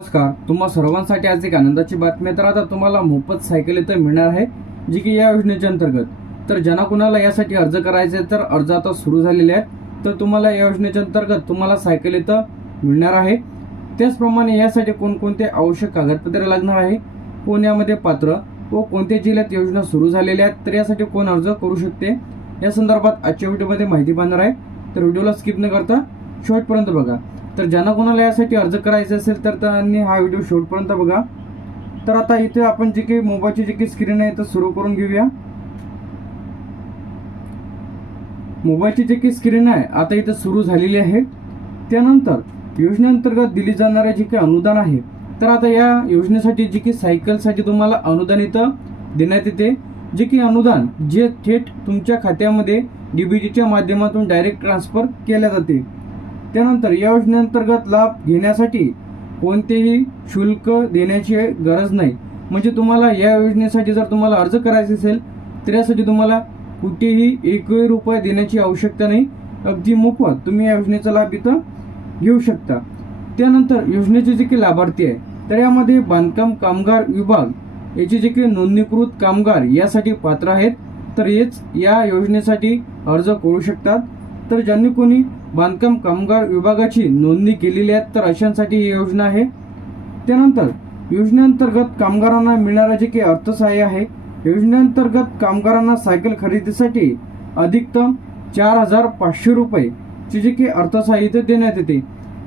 नमस्कार. तुम्हा सर्वांसाठी आज एक आनंदाची बातमी तर आता तुम्हाला मोफत सायकल इथं मिळणार आहे जी की या योजनेच्या अंतर्गत. तर ज्यांना कुणाला यासाठी अर्ज करायचे तर अर्ज आता सुरू झालेले आहेत. तर तुम्हाला या योजनेच्या अंतर्गत तुम्हाला सायकल इथं मिळणार आहे. त्याचप्रमाणे यासाठी कोणकोणते आवश्यक कागदपत्रे लागणार आहे कोण यामध्ये पात्र व कोणत्या जिल्ह्यात योजना सुरू झालेल्या आहेत तर यासाठी कोण अर्ज करू शकते? या संदर्भात आजच्या व्हिडिओमध्ये माहिती पाहणार आहे. तर व्हिडिओला स्किप न करता शेवटपर्यंत बघा. तर ज्यांना कोणाला यासाठी अर्ज करायचा असेल तर त्यांनी हा व्हिडिओ शेवटपर्यंत बघा. तर आता इथे आपण जे काही मोबाईलची जी काही स्क्रीन आहे तर सुरू करून घेऊया. मोबाईलची जी काही स्क्रीन आहे आता इथे सुरू झालेली आहे. त्यानंतर योजनेअंतर्गत दिली जाणारे जे काही अनुदान आहे तर आता या योजनेसाठी जे की सायकलसाठी तुम्हाला अनुदान इथं देण्यात येते. जे की अनुदान जे थेट तुमच्या खात्यामध्ये डीबीटीच्या माध्यमातून डायरेक्ट ट्रान्सफर केल्या जाते. त्यानंतर या योजनेअंतर्गत लाभ घेण्यासाठी कोणतेही शुल्क देण्याची गरज नाही. म्हणजे तुम्हाला या योजनेसाठी जर तुम्हाला अर्ज करायचा असेल तर यासाठी तुम्हाला कुठेही एकही रुपये देण्याची आवश्यकता नाही. अगदी मोफत तुम्ही या योजनेचा लाभ इथं घेऊ शकता. त्यानंतर योजनेचे जे काही लाभार्थी आहे तर यामध्ये बांधकाम कामगार विभाग याचे जे काही नोंदणीकृत कामगार यासाठी पात्र आहेत तर हेच या योजनेसाठी अर्ज करू शकतात. तर ज्यांनी कोणी बांधकाम कामगार विभागाची नोंदणी केलेली आहे तर अशांसाठी ही योजना आहे. त्यानंतर योजनेअंतर्गत कामगारांना मिळणारं जे काही अर्थसहाय्य आहे योजनेअंतर्गत कामगारांना सायकल खरेदीसाठी अधिकतम चार हजार पाचशे रुपये जे काही अर्थसहाय्य इथे देण्यात येते.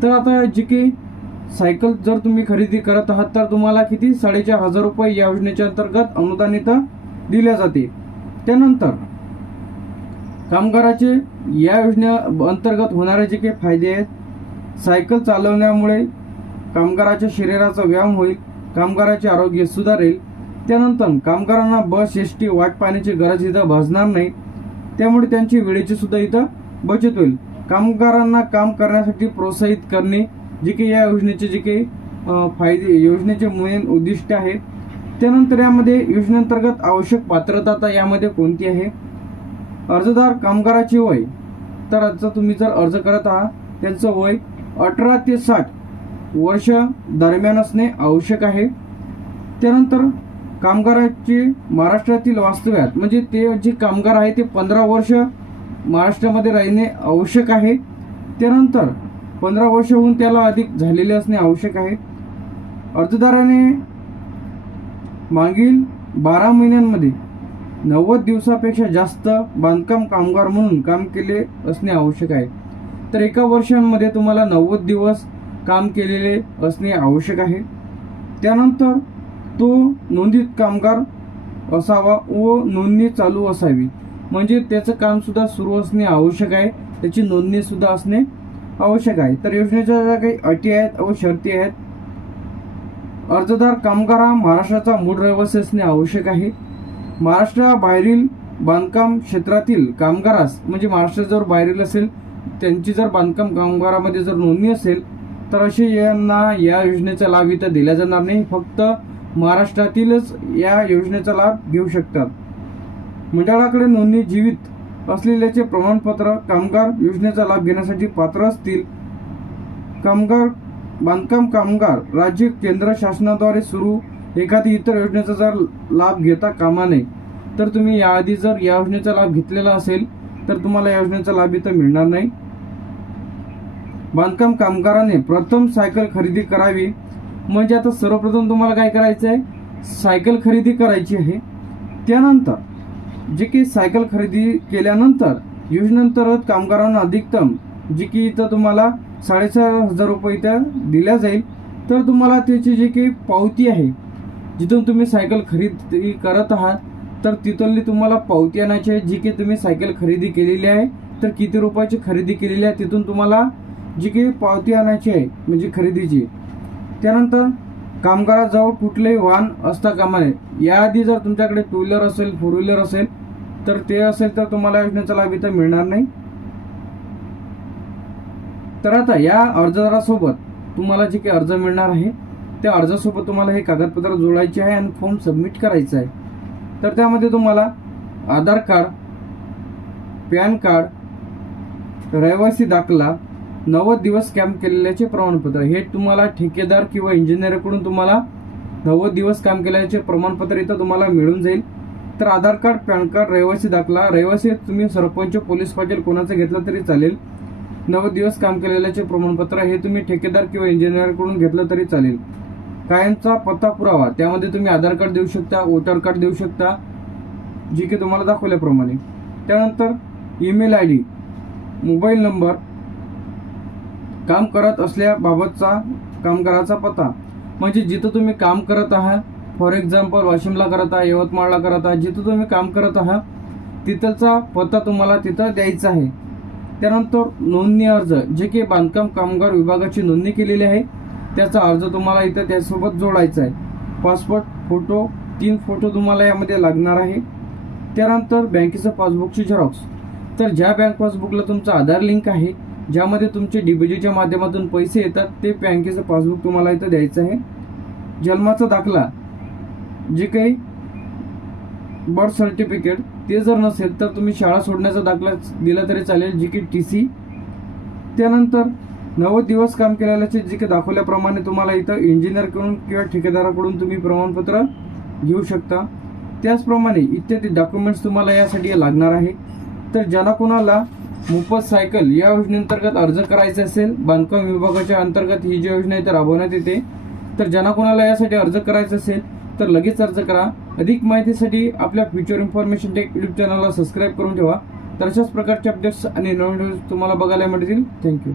तर आता जी काही सायकल जर तुम्ही खरेदी करत आहात तर तुम्हाला किती? साडेचार हजार रुपये या योजनेच्या अंतर्गत अनुदानित दिल्या जाते. त्यानंतर कामगाराचे या योजने अंतर्गत होणारे जे काही फायदे आहेत सायकल चालवण्यामुळे कामगाराच्या शरीराचा व्यायाम होईल कामगाराचे आरोग्य सुधारेल त्यानंतर कामगारांना बस एस टी वाट पाहण्याची गरज इथं भासणार नाही. त्यामुळे त्यांची वेळेची सुद्धा इथं बचत होईल. कामगारांना काम करण्यासाठी प्रोत्साहित करणे जे काही या योजनेचे जे काही फायदे योजनेचे मेन उद्दिष्ट आहे त्यानंतर यामध्ये योजनेअंतर्गत आवश्यक पात्रता यामध्ये कोणती आहे? अर्जदार कामगाराचे वय. तर आता तुम्ही जर अर्ज करत आहात त्यांचं वय अठरा ते साठ वर्ष दरम्यान असणे आवश्यक आहे. त्यानंतर कामगाराचे महाराष्ट्रातील वास्तव्यात म्हणजे ते जे कामगार आहे ते पंधरा वर्ष महाराष्ट्रामध्ये राहणे आवश्यक आहे. त्यानंतर पंधरा वर्षहून त्याला अधिक झालेले असणे आवश्यक आहे. अर्जदाराने मागील बारा महिन्यांमध्ये नव्वद दिवसापेक्षा जास्त बांधकाम कामगार म्हणून काम केले असणे आवश्यक आहे. तर एका वर्षांमध्ये तुम्हाला नव्वद दिवस काम केलेले असणे आवश्यक आहे. त्यानंतर तो नोंदीत कामगार असावा व नोंदणी चालू असावी. म्हणजे त्याचं कामसुद्धा सुरू असणे आवश्यक आहे. त्याची नोंदणीसुद्धा असणे आवश्यक आहे. तर योजनेच्या ज्या काही अटी आहेत व शर्ती आहेत अर्जदार कामगार हा महाराष्ट्राचा मूळ रहिवासी असणे आवश्यक आहे. महाराष्ट्राबाहेरील बांधकाम क्षेत्रातील कामगारास म्हणजे महाराष्ट्र जर बाहेरील असेल त्यांची जर बांधकाम कामगारामध्ये जर नोंदणी असेल तर असे यांना या योजनेचा लाभ इथं दिला जाणार नाही. फक्त महाराष्ट्रातीलच या योजनेचा लाभ घेऊ शकतात. मंडळाकडे नोंदणी जीवित असलेल्याचे प्रमाणपत्र कामगार योजनेचा लाभ घेण्यासाठी पात्र असतील. कामगार बांधकाम कामगार राज्य केंद्र शासनाद्वारे सुरू एखादी इतर योजनेचा जर लाभ घेता कामा नये तर तुम्ही याआधी जर या योजनेचा लाभ घेतलेला असेल तर तुम्हाला या योजनेचा लाभ इथं मिळणार नाही. बांधकाम कामगाराने प्रथम सायकल खरेदी करावी. म्हणजे आता सर्वप्रथम तुम्हाला काय करायचं आहे? सायकल खरेदी करायची आहे. त्यानंतर जे की सायकल खरेदी केल्यानंतर योजनेअंतर्गत कामगारांना अधिकतम जे की इथं तुम्हाला साडेचार हजार रुपये इथं दिल्या जाईल. तर तुम्हाला त्याची जी काही पावती आहे जिथून तुम्ही सायकल खरेदी करत आहात तर तिथली तुम्हाला पावती आणायची आहे जी की तुम्ही सायकल खरेदी केलेली आहे. तर किती रुपयाची खरेदी केलेली आहे तिथून तुम्हाला जी काही पावती आणायची आहे म्हणजे खरेदीची. त्यानंतर कामगाराजवळ कुठलेही वाहन असता कामा नये. याआधी जर तुमच्याकडे टू व्हीलर असेल फोर व्हीलर असेल तर ते असेल तर तुम्हाला योजनेचा लाभ इथं मिळणार नाही. तर आता या अर्जदारासोबत तुम्हाला जे काही अर्ज मिळणार आहे त्या अर्जासोबत तुम्हाला हे कागदपत्र जोडायचे आहे आणि फॉर्म सबमिट करायचा आहे. तर त्यामध्ये तुम्हाला आधार कार्ड पॅन कार्ड रहिवासी दाखला नव्वद दिवस कॅम्प केलेल्याचे प्रमाणपत्र हे तुम्हाला ठेकेदार किंवा इंजिनियरकडून तुम्हाला नव्वद दिवस काम केल्याचे प्रमाणपत्र इथं तुम्हाला मिळून जाईल. तर आधार कार्ड पॅन कार्ड रहिवासी दाखला रहिवासी तुम्ही सरपंच पोलीस पाटील कोणाचं घेतलं तरी चालेल. नव्वद दिवस काम केलेल्याचे प्रमाणपत्र हे तुम्ही ठेकेदार किंवा इंजिनियरकडून घेतलं तरी चालेल. कायमचा पत्ता पुरावा त्यामध्ये तुम्ही आधार कार्ड देऊ शकता वोटर कार्ड देऊ शकता जी की तुम्हाला दाखवल्याप्रमाणे. त्यानंतर email I D mobile number काम करत असल्याबाबतचा कामगाराचा पत्ता. म्हणजे जिथं तुम्ही काम करत आहात फॉर एक्झाम्पल वाशिमला करत आहात यवतमाळला करत आहात जिथं तुम्ही काम करत आहात तिथंचा पत्ता तुम्हाला तिथं द्यायचा आहे. त्यानंतर नोंदणी अर्ज जे की बांधकाम कामगार विभागाची नोंदणी केलेली आहे. त्याचा अर्ज तुम्हाला इथं त्यासोबत जोडायचा आहे. पासपोर्ट फोटो तीन फोटो तुम्हाला यामध्ये लागणार आहे. त्यानंतर बँकेचं पासबुकची झेरॉक्स. तर ज्या बँक पासबुकला तुमचं आधार लिंक आहे ज्यामध्ये तुमचे डीबीजीच्या माध्यमातून पैसे येतात ते बँकेचं पासबुक तुम्हाला इथं द्यायचं आहे. जन्माचा दाखला. जे काही बर्थ सर्टिफिकेट ते जर नसेल तर तुम्ही शाळा सोडण्याचा दाखला दिला तरी चालेल जी की टी सी त्यानंतर नव्वद दिवस काम केलेल्याचे जे की दाखवल्याप्रमाणे तुम्हाला इथं इंजिनियरकडून किंवा ठेकेदाराकडून तुम्ही प्रमाणपत्र घेऊ शकता. त्याचप्रमाणे इत्यादी डॉक्युमेंट्स तुम्हाला यासाठी लागणार आहे. तर ज्यांना कोणाला मोफत सायकल या योजनेअंतर्गत अर्ज करायचा असेल बांधकाम विभागाच्या अंतर्गत ही जी योजना आहे राबवण्यात येते. तर ज्यांना कोणाला यासाठी अर्ज करायचा असेल तर लगेच अर्ज करा. अधिक माहितीसाठी आपल्या फ्युचर इन्फॉर्मेशन टेक यूट्यूब चॅनलला सबस्क्राईब करून ठेवा. तर अशाच प्रकारचे अपडेट्स आणि नवीन तुम्हाला बघायला मिळतील. थँक्यू